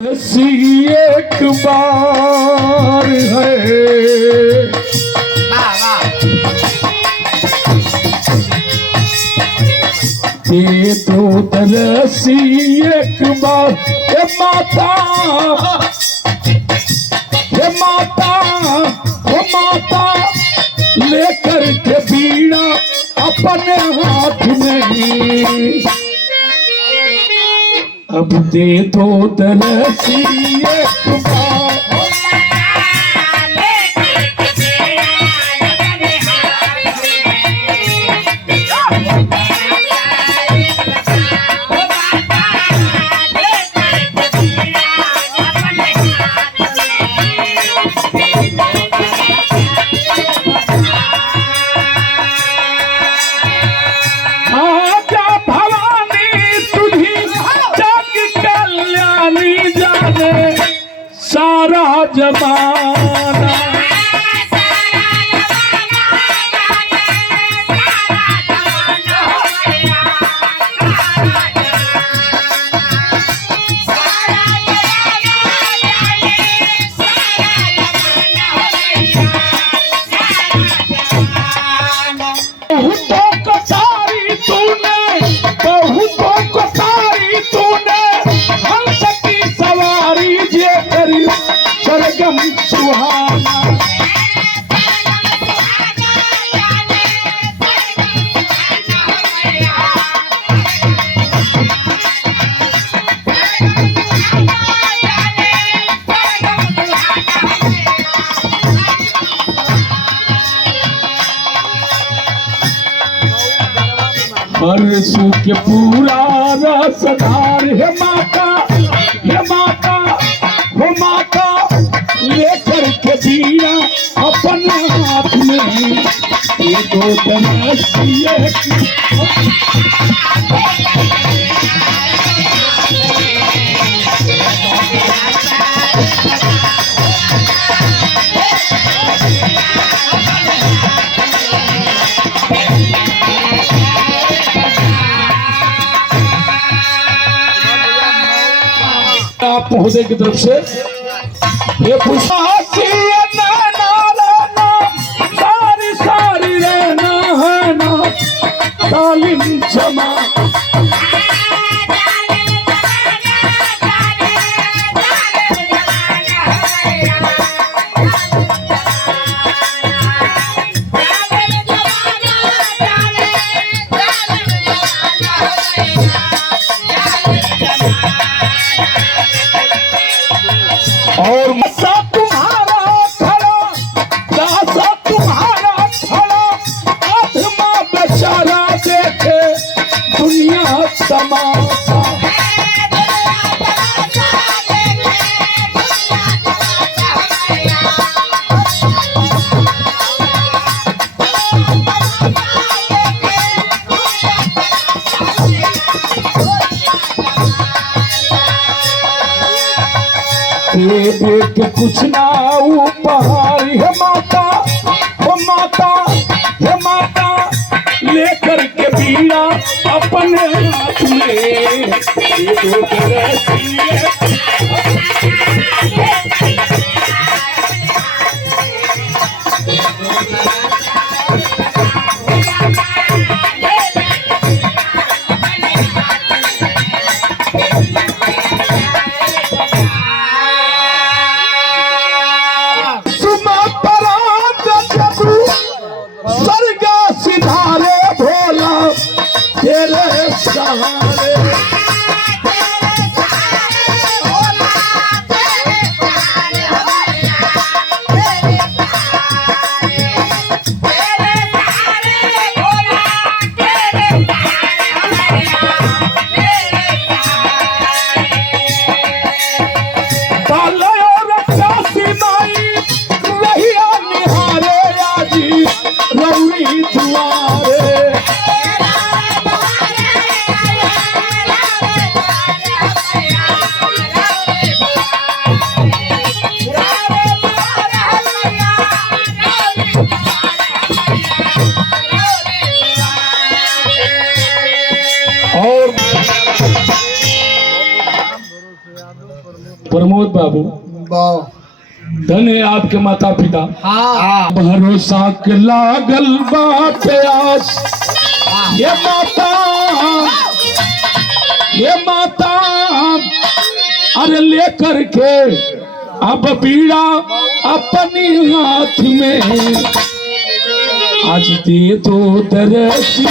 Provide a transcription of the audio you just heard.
एक बार है ये तो तरसी एक बार हे माता हे माता हे माता लेकर के बीड़ा अपने हाथ में अब दे दो तरसी एक बार सारा जमाना बहुतों को तारी तूने बहुतों को तारी तूने हंस की सवारी जे करी सरगम सुहाना परसों के पूरा रसदार हे माता हे माता हे माता लेकर के दिया अपने हाथ में ये दो तरसिए महोदय की तरफ से ये पुष्पा सारी सारी रहना है ना तालीम जमा और मसा तुम्हारा खड़ा दासा तुम्हारा खड़ा आत्मा बेचारा देखे दुनिया तमाशा ये देख कुछ ना उपहार हे माता हे माता लेकर के बीड़ा अपने हाथ में ये दो तरसिए तेरे सहारे प्रमोद बाबू, धन है आपके माता पिता। हाँ भरोसा के लागल बात आस, ये माता अरे लेकर के अब पीड़ा अपनी हाथ में, आज दे दो दरसी